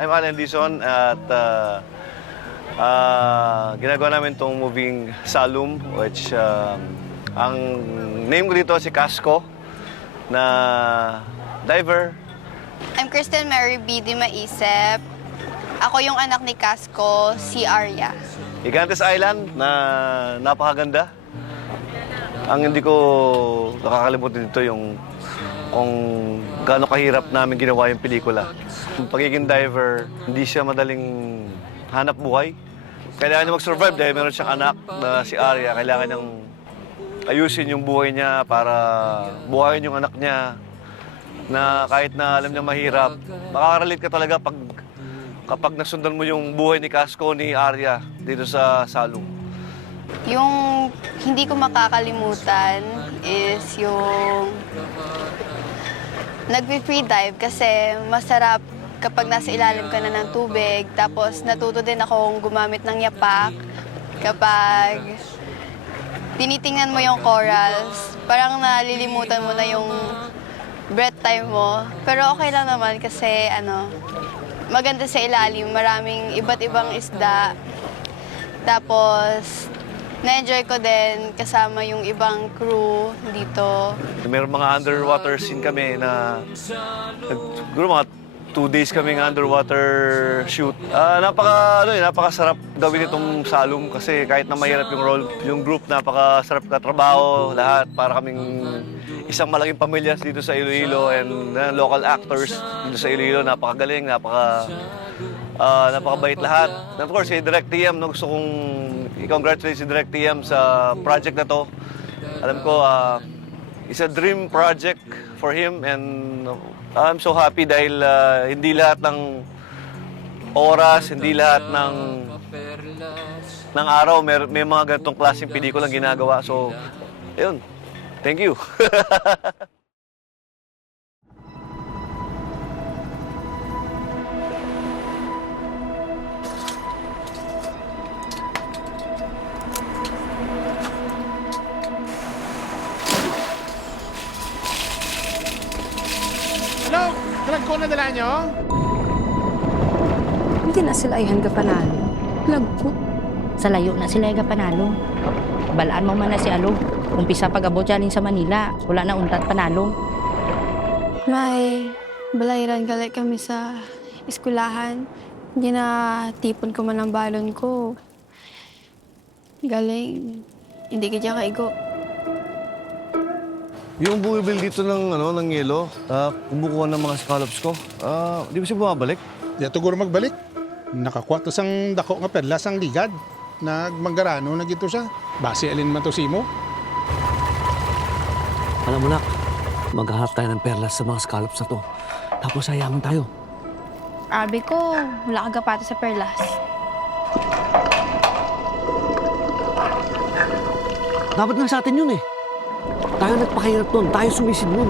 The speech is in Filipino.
I'm Alan Dizon at ginagawa namin itong moving Salum, which ang name ko dito si Casco na diver. I'm Kristen Mary B. Di Maisip. Ako yung anak ni Casco, si Arya. Gigantes Island na napakaganda. Ang hindi ko nakakalimutan dito yung kung gaano kahirap namin ginawa yung pelikula. Yung pagiging diver, hindi siya madaling hanap buhay. Kailangan niya mag-survive dahil meron siyang anak na si Arya. Kailangan niyang ayusin yung buhay niya para buhayin yung anak niya na kahit na alam niya mahirap. Makakarelate ka talaga kapag nasundan mo yung buhay ni Casco, ni Arya dito sa Salum. Yung hindi ko makakalimutan is yung nagpe-free dive kasi masarap kapag nasa ilalim ka na ng tubig. Tapos natuto din akong gumamit ng yapak kapag tinitingnan mo yung corals. Parang nalilimutan mo na yung breath time mo. Pero okay lang naman kasi maganda sa ilalim. Maraming iba't ibang isda. Tapos na-enjoy ko din kasama yung ibang crew dito. Meron mga underwater scene kami na siguro mga 2 days kaming underwater shoot. Napakasarap gawin itong Salum kasi kahit na mahirap yung role, yung group napakasarap katrabaho, lahat para kaming isang malaking pamilya dito sa Iloilo and local actors dito sa Iloilo, napakagaling, napakabait lahat. And of course, si Direk TM, gusto kong i-congratulate si Direk TM sa project na to. Alam ko, it's a dream project for him and I'm so happy dahil hindi lahat ng oras, hindi lahat ng araw may mga ganitong klaseng pelikulang ginagawa. So, yun. Thank you. Hello? Kalag ko na dala nyo? Hindi na sila ayhan ka panalo. Lagko. Sa layo na sila yung panalo. Balaan mo man na si Alo. Umpisa pag-abot siya sa Manila. Wala na untat panalo. May balayran galit kami sa eskulahan. Hindi na tipon ko man ang balon ko. Galing. Hindi ka dyan kaigo. Yung bumibil dito ng yelo, kumukuha ng mga scallops ko, di ba siya bumabalik? Di siguro magbalik. Nakakuha to sang dako nga perlas ang ligad. Nagmanggarano na gito siya. Base alin man to simo. Alam mo nak, maghahanap tayo ng perlas sa mga scallops na to. Tapos hayaman tayo. Abi ko, wala ka gapata sa perlas. Dapat nga sa atin yun eh. Tayo nagpakahirap nun, tayo sumisid nun.